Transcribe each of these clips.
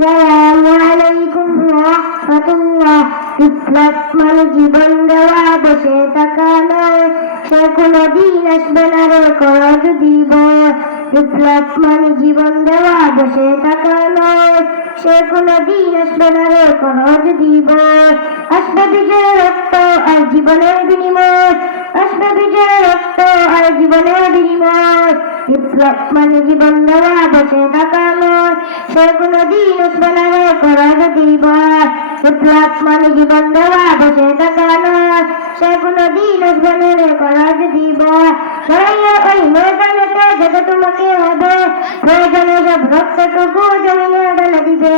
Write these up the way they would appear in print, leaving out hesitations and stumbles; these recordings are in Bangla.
আসসালামু আলাইকুম ওয়া রাহমাতুল্লাহ। বিপ্লব মানে জীবন দেওয়া, বসে থাকা নয়, সে কোনদিন আসবে না রে করা যদি ভয়। বিপ্লব মানে জীবন দেওয়া, বসে থাকা নয়, সে কোনদিন আসবে না রে করা যদি ভয়। আসবে বিজয় রক্ত আর জীবনের বিনিময়, আসবে বিজয় রক্ত আর জীবনের বিনিময়। বিপ্লব মানে জীবন দেওয়া, বসে থাকা নয়, সে কোনদিন আসবে না রে করা যদি ভয়। বিপ্লব মানে জীবন দেওয়া, বসে থাকা নয়, সে কোনদিন আসবে না রে করা যদি ভয়। লড়াইয়ের ওই ময়দানেতে যেতে তোমাকে হবে, প্রয়োজনে সব রক্তটুকু জমিনে ঢেলে দিবে।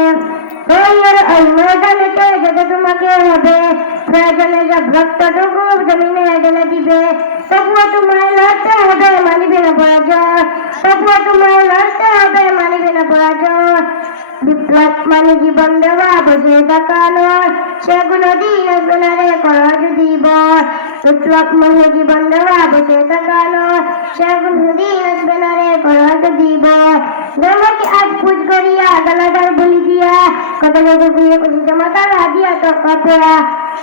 লড়াইয়ের ওই ময়দানেতে যেতে তোমাকে হবে, প্রয়োজনে সব রক্তটুকু জমিনে ঢেলে দিবে। তবুও তোমায় লড়তে হবে, মানিবে না পরাজয়। তবুও তোমায় লড়তে হবে, মানিবে না পরাজয়। বিপ্লব মানে জীবন দেওয়া, বসে থাকা নয়, সে কোনদিন আসবে না রে করা যদি ভয়। বিপ্লব মানে জীবন দেওয়া, বসে থাকা নয়, সে কোনদিন আসবে না রে করা যদি ভয়। ধর্মকে আজ পুজ করিয়া গলাটার বলি দিয়া, কত যত বিয়ে খুশি জমাতারা দিয়া তো কাপড়া,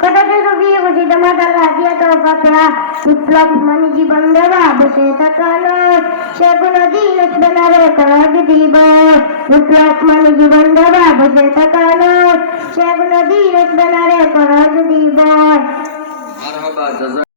কত যত বিয়ে খুশি জমাতারা দিয়া তো কাপড়া। বিপ্লব মানে জীবন দেওয়া, বসে থাকা নয়, সে কোনদিন আসবে না রে করা যদি ভয়। বিপ্লব মানে জীবন দেওয়া, বসে থাকা নয়, সে কোনদিন আসবে না রে করা যদি ভয়।